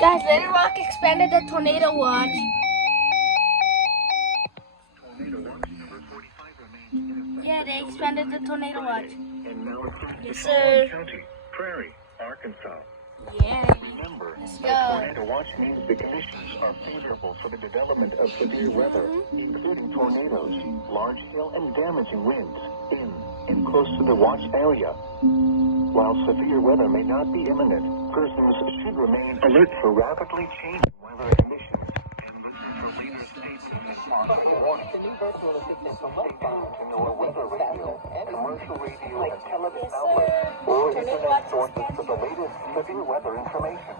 Guys, Little Rock expanded the tornado watch. Yeah, they expanded the tornado watch. Yes, sir. County, Prairie, Arkansas. Yeah. Remember, Let's a go. tornado watch means the conditions are favorable for the development of severe weather, including tornadoes, large hail, and damaging winds in and close to the watch area. While severe weather may not be imminent, persons should remain alert for rapidly changing weather conditions and listen for later statements and possible warnings. Stay tuned to NOAA weather radio, commercial radio, and television outlets, or internet sources for the latest severe weather information.